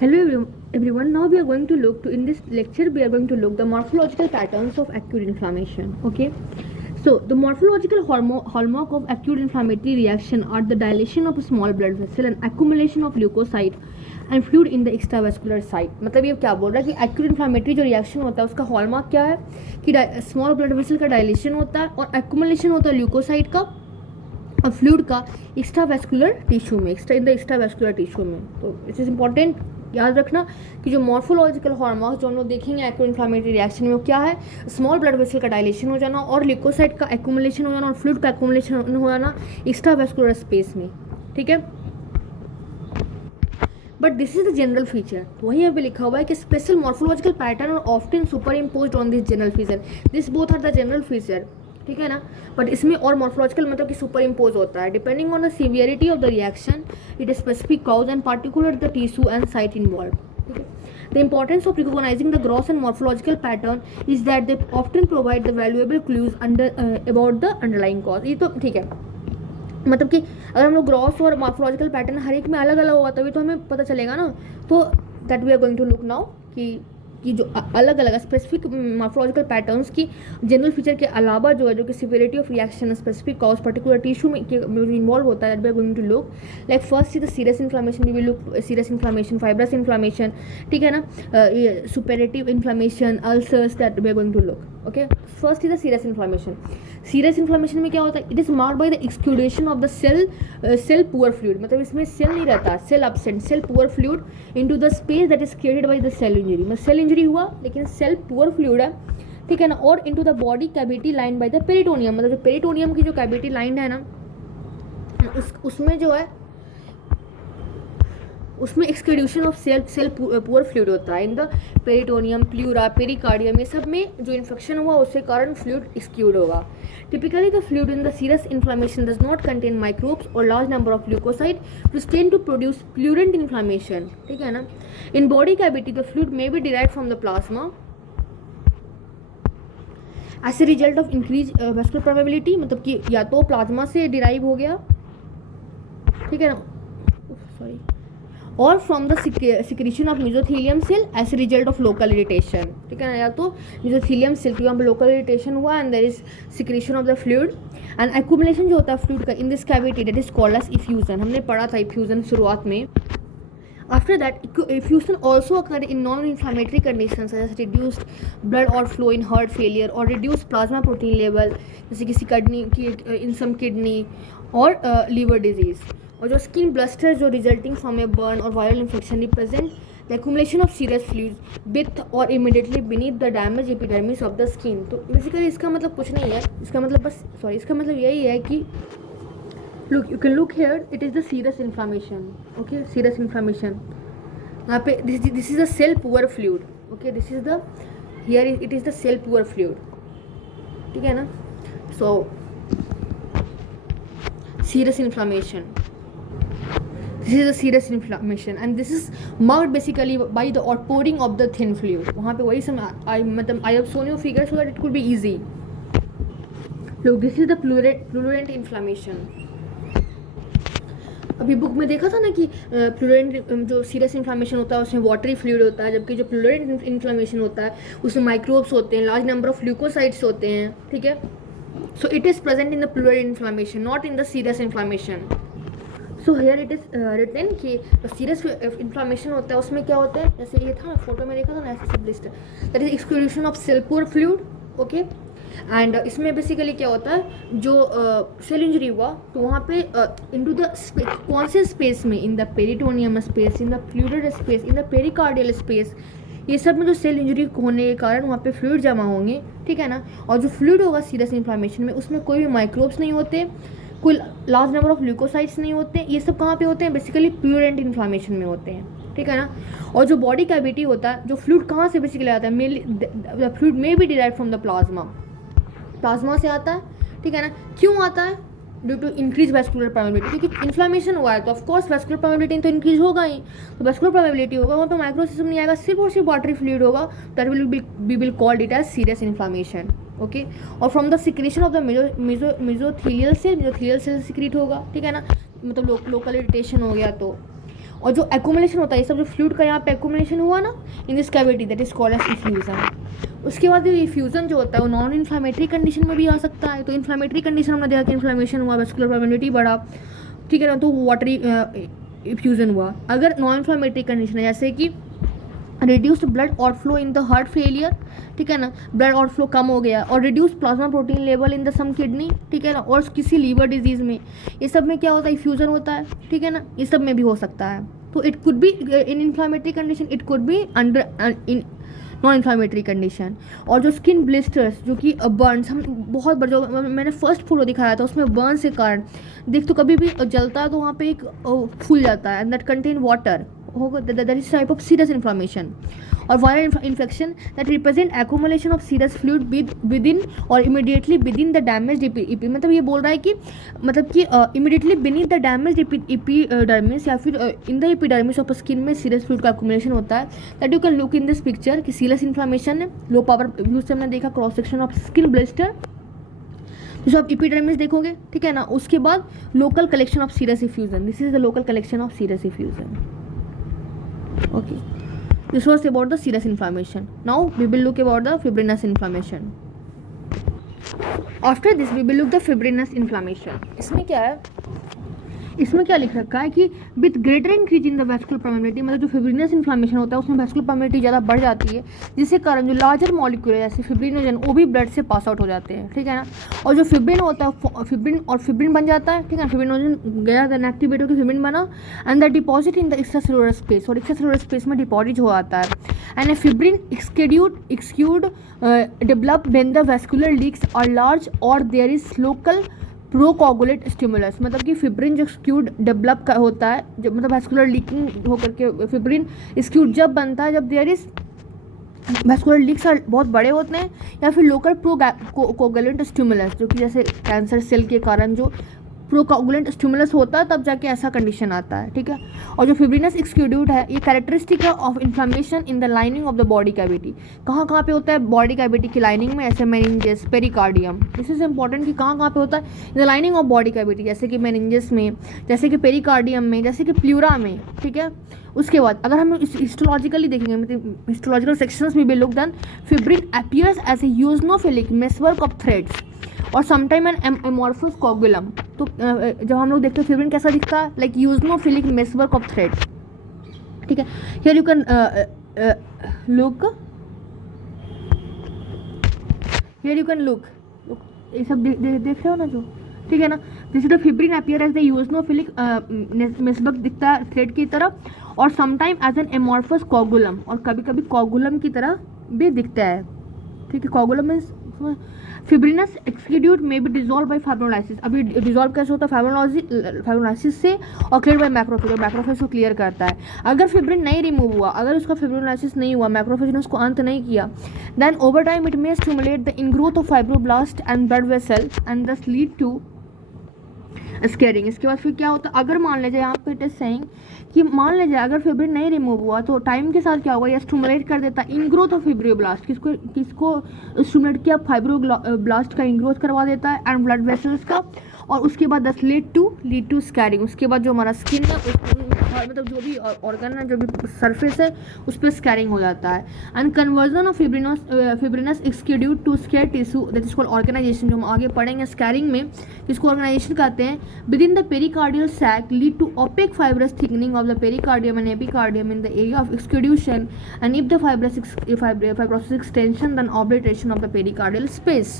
Hello everyone. Now we are going to look to in this lecture we are going to look the morphological patterns of acute inflammation. Okay. So the morphological hallmark of acute inflammatory reaction are the dilation of a small blood vessel and accumulation of leukocyte and fluid in the extravascular site. मतलब ये क्या बोल रहा है कि acute inflammatory जो reaction होता है उसका हॉलमार्क क्या है कि स्मॉल ब्लड वेसल का डायलेशन होता है और एक्यूमुलेशन होता है ल्यूकोसाइट का और फ्लूइड का एक्स्ट्रावैस्कुलर टिश्यू में इन द एक्स्ट्रावैस्कुलर टिश्यू में. तो इट इज़ इंपॉर्टेंट याद रखना कि जो मॉर्फोलॉजिकल हॉर्मोन्स जो हम लोग देखेंगे एक्यूट इन्फ्लामेटरी रिएक्शन में वो क्या है, स्मॉल ब्लड वेसल का डायलेशन हो जाना और ल्यूकोसाइट का एक्यूमुलेशन हो जाना और फ्लूइड का एक्यूमुलेशन हो जाना एक्स्ट्रावैस्कुलर स्पेस में. ठीक है, but this is the general feature. तो वहीं यहाँ पे लिखा हुआ है कि special morphological pattern are often superimpose on this general feature. This both are the general feature. ठीक है ना, बट इसमें और मॉर्फोलॉजिकल मतलब कि सुपर इम्पोज होता है depending on the severity of the reaction, it is specific cause and particular the tissue and site involve. ठीक है, the importance of recognising the gross and morphological pattern is that they often provide the valuable clues about the underlying cause. ये तो ठीक है, मतलब कि अगर हम लोग ग्रॉस और मॉर्फोलॉजिकल पैटर्न हर एक में अलग अलग होगा तभी तो हमें पता चलेगा ना. तो that we are going to look now कि जो अलग अलग स्पेसिफिक मॉर्फोलॉजिकल पैटर्न्स की जनरल फीचर के अलावा जो है जो कि severity of reaction specific cause particular tissue में इन्वॉल्व होता है, that we are going to look. Like first is the serious inflammation, we will look serious inflammation, fibrous inflammation. ठीक है ना, suppurative inflammation, ulcers, that we are going to look. Okay, first is the serious inflammation. Serious inflammation में क्या होता है, it is marked by the exudation of the cell poor fluid. मतलब इसमें cell नहीं रहता, cell absent, cell poor fluid into the space that is created by the cell injury. मतलब cell injury हुआ लेकिन सेल पुअर फ्लूइड है. ठीक है ना, और into the body cavity line by the peritoneum. मतलब जो पेरिटोनियम की जो कैविटी लाइन है ना उसमें जो है उसमें excretion of cell poor fluid होता है in the peritoneum, pleura, pericardium. ये सब में जो इन्फेक्शन हुआ उसके कारण फ्लूइड एक्सक्यूड होगा. Typically the fluid in the serious inflammation does not contain microbes or large number of leukocyte which tend to produce purulent inflammation. ठीक है ना, in body cavity the fluid may be derived from the plasma as a result of increase vascular permeability. मतलब कि या तो plasma से derive हो गया, ठीक है ना, सॉरी, और from the secretion of mesothelium cell as a result of local irritation. ठीक है ना, या तो मेसोथेलियम सेल की वहाँ पर लोकल इरिटेशन हुआ and there is secretion of the fluid and accumulation जो होता है फ्लूइड का in this cavity that is called as effusion. हमने पढ़ा था इफ्यूजन शुरुआत में. After that, effusion also occurred in non-inflammatory conditions such as reduced blood outflow in heart failure or reduced plasma protein level, जैसे किसी kidney की in some kidney और liver disease. और जो skin blisters जो resulting from a burn or viral infection represent the accumulation of serous fluids with or immediately beneath the damaged epidermis of the skin. तो basically इसका मतलब कुछ नहीं है, इसका मतलब बस इसका मतलब यही है कि look, you can look here, it is the serous inflammation. Okay, serous inflammation. यहाँ पे this is the cell poor fluid. Okay, this is the here it is the cell poor fluid. ठीक है ना, so serous inflammation. This is the serous inflammation and this is marked basically by the outpouring of the thin fluid. वहाँ पे वही मतलब I have shown you figure so that it could be easy. Look, this is the plurulent inflammation. अभी book में देखा था ना कि प्लूरेंट जो सीरियस इन्फ्लामेशन होता है उसमें वाटरी फ्लूइड होता है, जबकि जो प्लूरेंट इन्फ्लामेशन होता है उसमें माइक्रोब्स होते हैं, लार्ज नंबर ऑफ ल्यूकोसाइट्स होते हैं. ठीक है, so it is present in the purulent inflammation not in the serious inflammation. So here it is written कि सीरियस इन्फ्लामेशन होता है उसमें क्या होता है, जैसे ये था ना फोटो में देखा था ना ऐसे सब list, that is exclusion of cell poor fluid. Okay, and इसमें बेसिकली क्या होता है, जो सेल इंजरी हुआ तो वहाँ पे इनटू द कौन से स्पेस में, इन the peritoneum space, in the fluid space, in the pericardial space, ये सब में जो सेल इंजरी होने के कारण वहाँ पे फ्लूइड जमा होंगे. ठीक है ना, और जो फ्लूइड होगा सीरियस इन्फ्लामेशन में उसमें कोई भी माइक्रोब्स नहीं होते, कोई लार्ज नंबर ऑफ ल्यूकोसाइट्स नहीं होते. ये सब कहाँ पे होते हैं, बेसिकली प्लूरेंट इन्फ्लामेशन में होते हैं. ठीक है ना, और जो बॉडी कैविटी होता है, जो फ्लूइड कहाँ से बेसिकली आता है, mainly the fluid may be derived from the plasma से आता है. ठीक है ना, क्यों आता है, due to increase vascular permeability, क्योंकि इन्फ्लामेशन हुआ है तो ऑफकोर्स वेस्कुलर परमेबिलिटी तो इंक्रीज होगा ही. तो वेस्कुलर परमेबिलिटी होगा, वहाँ पे माइक्रोसिस्टम नहीं आएगा, सिर्फ और सिर्फ वाटरी फ्लूइड होगा. That will called it as serious inflammation. Okay, और from the secretion of the mesothelial cell secrete होगा. ठीक है ना, मतलब लोकल इरिटेशन हो गया तो, और जो एक्यूमुलेशन होता है, ये सब जो फ्लूइड का यहाँ पे एक्यूमुलेशन हुआ ना in this cavity, that is called as effusion. उसके बाद ये इफ्यूजन जो होता है वो नॉन इन्फ्लामेटरी कंडीशन में भी आ सकता है। तो इन्फ्लामेटरी कंडीशन हमने देखा कि इन्फ्लामेशन हुआ, वेस्कुलर परमेबिलिटी बढ़ा, ठीक है ना, तो वाटरी इफ्यूजन हुआ। अगर नॉन इन्फ्लामेटरी कंडीशन है जैसे कि reduced blood outflow in the heart failure, ठीक है ना, ब्लड आउटफ्लो कम हो गया, और reduce plasma protein level in the some kidney, ठीक है ना, और किसी लीवर डिजीज में, ये सब में क्या होता है, इफ्यूजन होता है, ठीक है ना, ये सब में भी हो सकता है। तो it could be in inflammatory condition, it could be under in non inflammatory condition. और जो स्किन ब्लिस्टर्स जो कि बर्न्स, हम बहुत बड़ा, जो मैंने फर्स्ट फोटो दिखाया था उसमें बर्न्स के कारण देख, तो कभी भी जलता है तो वहाँ पे एक फूल जाता है, एंड दैट कंटेन वाटर, होगा that is type of serious inflammation. Or viral infection that represent accumulation of serious fluid with in or immediately with in the damage epi, मतलब ये बोल रहा है कि मतलब कि immediately beneath the damage epidermis या फिर in the epidermis of skin में सीरियस फ्लूइड का एक्यूमुलेशन होता है। That you can look in this picture कि सीरियस इन्फ्लामेशन है, लो पावर व्यू से हमने देखा cross section of skin blister, जो आप एपिडर्मिस देखोगे, ठीक है ना, उसके बाद local collection of serious effusion, this is the local collection of serious effusion. Okay, this was about the serous inflammation. Now we will look about the fibrinous inflammation. After this we will look the fibrinous inflammation. इसमें क्या है, इसमें क्या लिख रखा है कि with greater increase in the vascular permeability, मतलब जो फिब्रिनस इन्फ्लामेशन होता है उसमें वेस्कुलर परमेबिलिटी ज़्यादा बढ़ जाती है, जिसके कारण जो लार्जर मॉलिक्यूल है जैसे फिब्रिनोजन वो भी ब्लड से पास आउट हो जाते हैं, ठीक है ना। और जो फिब्रिन होता है, फिब्रिन बन जाता है, ठीक है, फिब्रिनोजन गया देन एक्टिवेट होकर फिब्रिन बना, and the deposit in the extracellular space, और एक्स्ट्रासेलुलर स्पेस में डिपॉजिट हो आता है, and a fibrin exudate develop when the vascular leaks are large or there is local procoagulant stimulus, मतलब कि फिब्रिन जो स्क्यूड डेवलप होता है, जब मतलब वेस्कुलर लीकिंग होकर के फिब्रिन स्क्यूड जब बनता है, जब देयर इज वेस्कुलर लीक्स बहुत बड़े होते हैं, या फिर लोकल प्रोकोगुलेंट स्टिमुलस, जो कि जैसे कैंसर सेल के कारण जो प्रोकोगुलेंट स्टिमुलस होता है तब जाके ऐसा कंडीशन आता है, ठीक है। और जो फिब्रिनस एक्सक्यूड्यूट है ये कैरेक्टरिस्टिक है of inflammation in the lining of the body cavity. कहाँ पे होता है, बॉडी कैविटी की लाइनिंग में, ऐसे meninges, pericardium, this is important कि कहाँ पे होता है, in the lining of body cavity, जैसे कि मेनिंजेस में, जैसे कि पेरिकार्डियम में, जैसे कि प्लूरा में, ठीक है। उसके बाद अगर हम हिस्टोलॉजिकली देखेंगे, मतलब हिस्टोलॉजिकल सेक्शंस में भी look then fibrin appears as a eosinophilic meshwork of threads or sometime an amorphous coagulum. तो जब हम लोग देखते हैं फिब्रिन कैसा दिखता है, लाइक यूजनोफिलिक मेसवर्क ऑफ थ्रेड, ठीक है। Here you can look, here you can look, ये सब देख रहे हो ना जो, ठीक है ना। This is the fibrin appear as the eosinophilic meshwork दिखता है थ्रेड की तरह, or sometime as an amorphous coagulum, और कभी कभी कोगुलम की तरह भी दिखता है, ठीक है। कोगुलम मीन्स फिब्रिनस एक्सक्यूड्यूट में बी डिजोल्व बाय फाइब्रोलाइसिस। अभी डिजोल्व कैसे होता है, फाइब्रोलाइसिस से, और क्लियर बाय मैक्रोफेज, और मैक्रोफेज को क्लियर करता है। अगर फिब्रिन नहीं रिमूव हुआ, अगर उसका फिब्रोलाइसिस नहीं हुआ, मैक्रोफेज ने उसको अंत नहीं किया, then over time it may stimulate the ingrowth of fibroblast and blood vessel and thus lead to scarring. इसके बाद फिर क्या होता है, अगर मान लीजिए यहाँ पे इट इज सेइंग कि मान लीजिए अगर फिब्रिन नहीं रिमूव हुआ तो टाइम के साथ क्या होगा, ये स्टिमुलेट कर देता है इनग्रोथ ऑफ फिब्रियोब्लास्ट, किसको स्टिमुलेट किया, फाइब्रोब्लास्ट का इनग्रोथ करवा देता है, एंड ब्लड वेसल्स का, और उसके बाद दस लीड टू स्कैरिंग। उसके बाद जो हमारा स्किन है, मतलब जो भी ऑर्गन है, जो भी सरफेस है, उस पर स्कैरिंग हो जाता है। And conversion of fibrinous exudate to scar tissue, that is called organization, जो हम आगे पढ़ेंगे स्कैरिंग में, इसको ऑर्गेनाइजेशन कहते हैं। With in the pericardial sac lead to opaque fibrous thickening of the pericardium and epicardium in the area of exudation, and if the fibrosis extension then obliteration of the pericardial space.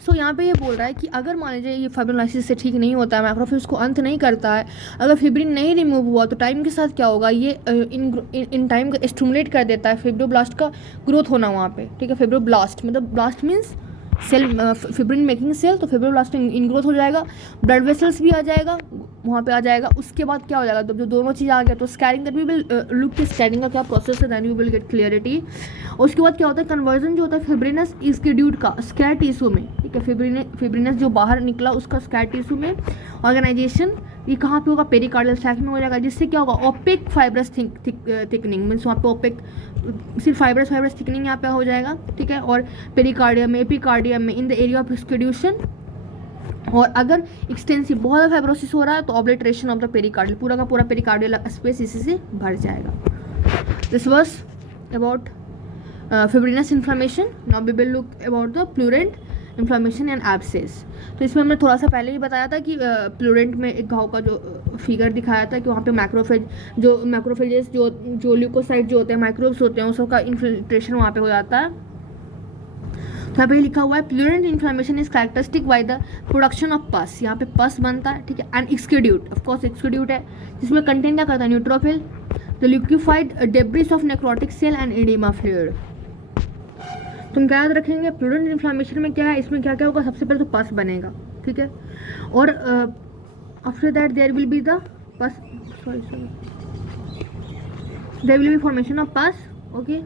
So यहाँ पे ये बोल रहा है कि अगर मान लीजिए ये फाइब्रोलाइसिस से ठीक नहीं होता है, मैक्रोफेज को अंत नहीं करता है, अगर फिब्रिन नहीं रिमूव हुआ तो टाइम के साथ क्या होगा, ये इन टाइम स्टिमुलेट कर देता है फिब्रोब्लास्ट का ग्रोथ होना वहाँ पे, ठीक है। फिब्रोब्लास्ट मतलब blast means cell, fibrin making cell, तो फिब्रोब्लास्ट इन ग्रोथ हो जाएगा, ब्लड वेसल्स भी आ जाएगा वहाँ पे आ जाएगा। उसके बाद क्या हो जाएगा, जब जो दोनों चीज़ आ गया तो scarring, that we will look कि स्कैरिंग का क्या प्रोसेस है, then you will get clarity. उसके बाद क्या होता है, कन्वर्जन जो होता है फिब्रिनस एक्सक्यूड्यूट का स्कैर टिश्यू में, ठीक है। फिब्रिनस जो बाहर निकला उसका स्कैर टिश्यू में ऑर्गेनाइजेशन, ये कहाँ पे होगा, पेरिकार्डियल सैक में हो जाएगा, जिससे क्या होगा, ओपेक फाइब्रस थिकनिंग मीन्स वहाँ पे ओपेक सिर्फ फाइब्रस थिकनिंग यहाँ पे हो जाएगा, ठीक है। और पेरिकार्डियम में, एपिकार्डियम में, इन द एरिया ऑफ एक्सक्यूड्यूशन और अगर एक्सटेंसिव बहुत ज़्यादा फाइब्रोसिस हो रहा है तो ऑब्लिटरेशन ऑफ द पेरिकार्डियल, पूरा का पूरा पेरिकार्डियल स्पेस इसी से भर जाएगा. This was about fibrinous inflammation. Now we will look about the purulent inflammation and abscess. तो इसमें हमने थोड़ा सा पहले ही बताया था कि प्लूरेंट में एक घाव का जो फिगर दिखाया था कि वहाँ पे मैक्रोफेजेस जो ल्यूकोसाइट जो होते हैं, माइक्रोब्स होते हैं, उसका इन्फिल्ट्रेशन वहाँ पे हो जाता है. तो यहाँ पे लिखा हुआ है purulent inflammation is characteristic by the production of pus. यहाँ पे पस बनता है, ठीक है, and exudate, of course exudate है, जिसमें कंटेन क्या करता है, neutrophil, the liquefied debris of necrotic cell and oedema fluid. तुम क्या याद रखेंगे, प्लूरेंट इन्फ्लामेशन में क्या है, इसमें क्या क्या होगा, सबसे पहले तो पस बनेगा, ठीक है, और after that there will be the pus, there will be formation of pus, okay.